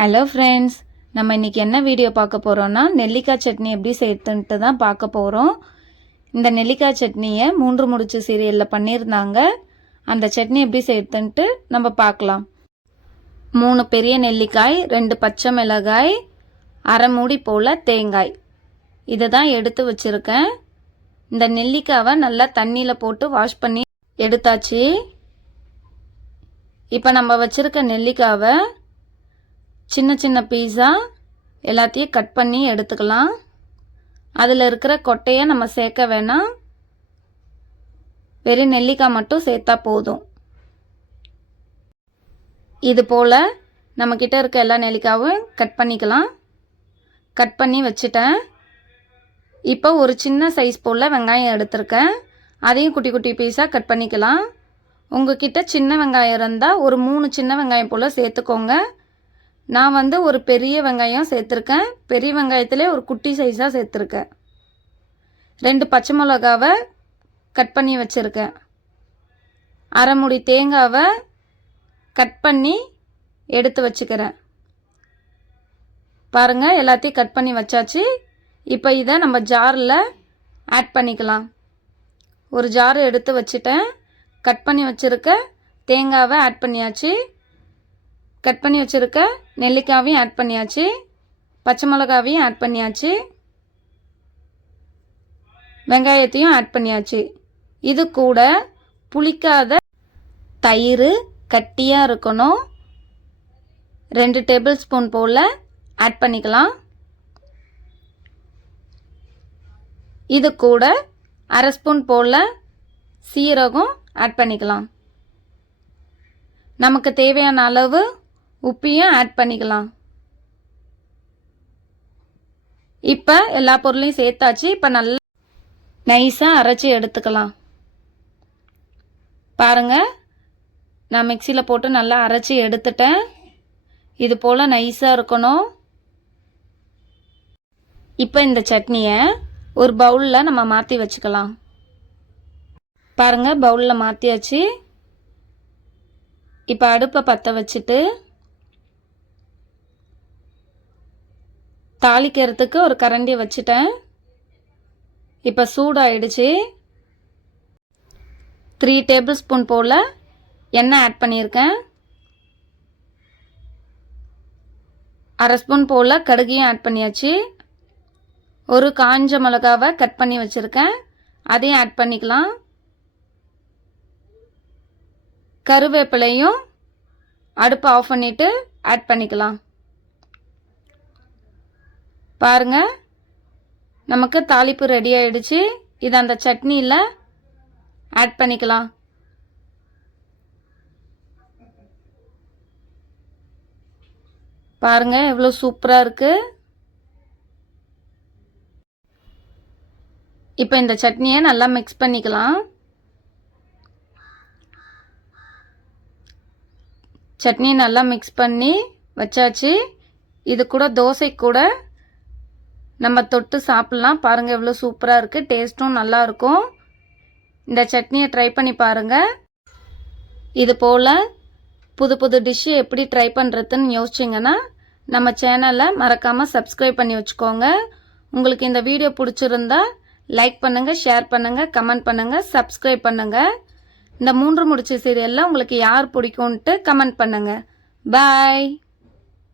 Hello friends, நம்ம இன்றைக்கி என்ன வீடியோ பார்க்க போகிறோன்னா நெல்லிக்காய் சட்னி எப்படி செய்யறதுன்ட்டு தான் பார்க்க போகிறோம். இந்த நெல்லிக்காய் சட்னியை 3 முடிச்சு சீரியலில் பண்ணியிருந்தாங்க. அந்த சட்னி எப்படி செய்யறதுன்ட்டு நம்ம பார்க்கலாம். 3 பெரிய நெல்லிக்காய், 2 பச்சை மிளகாய், அரை மூடி போல் தேங்காய், இதை தான் எடுத்து வச்சுருக்கேன். இந்த நெல்லிக்காவை நல்லா தண்ணியில் போட்டு வாஷ் பண்ணி எடுத்தாச்சு. இப்போ நம்ம வச்சுருக்க நெல்லிக்காவை சின்ன சின்ன பீஸாக எல்லாத்தையும் கட் பண்ணி எடுத்துக்கலாம். அதில் இருக்கிற கொட்டையை நம்ம சேர்க்க வேணாம், வெறும் நெல்லிக்காய் மட்டும் சேர்த்தா போதும். இது போல் நம்மக்கிட்ட இருக்க எல்லா நெல்லிக்காயும் கட் பண்ணிக்கலாம். கட் பண்ணி வச்சுட்டேன். இப்போ ஒரு சின்ன சைஸ் போல் வெங்காயம் எடுத்திருக்கேன், அதையும் குட்டி குட்டி பீஸாக கட் பண்ணிக்கலாம். உங்ககிட்ட சின்ன வெங்காயம் இருந்தால் ஒரு 3 சின்ன வெங்காயம் போல் சேர்த்துக்கோங்க. நான் ஒரு பெரிய வெங்காயம் சேர்த்துருக்கேன். பெரிய வெங்காயத்திலே ஒரு குட்டி சைஸாக சேர்த்துருக்கேன். 2 பச்சை மிளகாவை கட் பண்ணி வச்சுருக்கேன். அரை மூடி தேங்காவை கட் பண்ணி எடுத்து வச்சுக்கிறேன். பாருங்கள், எல்லாத்தையும் கட் பண்ணி வச்சாச்சு. இப்போ இதை நம்ம ஜாரில் ஆட் பண்ணிக்கலாம். ஒரு ஜார் எடுத்து வச்சுட்டேன். கட் பண்ணி வச்சுருக்க தேங்காவை ஆட் பண்ணியாச்சு. கட் பண்ணி வச்சுருக்க நெல்லிக்காவையும் ஆட் பண்ணியாச்சு. பச்சை மிளகாவையும் ஆட் பண்ணியாச்சு. வெங்காயத்தையும் ஆட் பண்ணியாச்சு. இது கூட புளிக்காத தயிர் கட்டியாக இருக்கணும், 2 டேபிள் ஸ்பூன் போல் ஆட் பண்ணிக்கலாம். இது கூட அரை ஸ்பூன் போல் சீரகம் ஆட் பண்ணிக்கலாம். நமக்கு தேவையான அளவு உப்பையும் ஆட் பண்ணிக்கலாம். இப்போ எல்லா பொருளையும் சேர்த்தாச்சு. இப்போ நல்லா நைஸாக அரைச்சி எடுத்துக்கலாம். பாருங்கள், நான் மிக்சியில் போட்டு நல்லா அரைச்சி எடுத்துட்டேன். இது போல் நைஸாக இருக்கணும். இப்போ இந்த சட்னியை ஒரு பவுலில் நம்ம மாற்றி வச்சுக்கலாம். பாருங்கள், பவுலில் மாற்றியாச்சு. இப்போ அடுப்பை பற்ற வச்சுட்டு தாளிக்கிறதுக்கு ஒரு கரண்டி வச்சுட்டேன். இப்போ சூடாயிடுச்சு. 3 டேபிள் ஸ்பூன் போல் எண்ணெய் ஆட் பண்ணியிருக்கேன். அரை ஸ்பூன் போல் கடுகையும் ஆட் பண்ணியாச்சு. ஒரு காஞ்ச மிளகாவை கட் பண்ணி வச்சுருக்கேன், அதையும் ஆட் பண்ணிக்கலாம். கருவேப்பிலையும் அடுப்பை ஆஃப் பண்ணிவிட்டு ஆட் பண்ணிக்கலாம். பாருங்கள், நமக்கு தாளிப்பு ரெடி ஆகிடுச்சு. இதை அந்த சட்னியில் ஆட் பண்ணிக்கலாம். பாருங்கள், எவ்வளோ சூப்பராக இருக்குது. இப்போ இந்த சட்னியை நல்லா மிக்ஸ் பண்ணிக்கலாம். சட்னியை நல்லா மிக்ஸ் பண்ணி வச்சாச்சு. இது கூட தோசை கூட நம்ம தொட்டு சாப்பிட்லாம். பாருங்கள், எவ்வளோ சூப்பராக இருக்குது. டேஸ்ட்டும் நல்லாயிருக்கும். இந்த சட்னியை ட்ரை பண்ணி பாருங்கள். இது போல் புது புது டிஷ்ஷு எப்படி ட்ரை பண்ணுறதுன்னு யோசிச்சிங்கன்னா நம்ம சேனலை மறக்காமல் சப்ஸ்கிரைப் பண்ணி வச்சுக்கோங்க. உங்களுக்கு இந்த வீடியோ பிடிச்சிருந்தா லைக் பண்ணுங்கள், ஷேர் பண்ணுங்கள், கமெண்ட் பண்ணுங்கள், சப்ஸ்கிரைப் பண்ணுங்கள். இந்த 3 முடிச்சு சீரியலில் உங்களுக்கு யார் பிடிக்கும்ன்ட்டு கமெண்ட் பண்ணுங்கள். பாய்.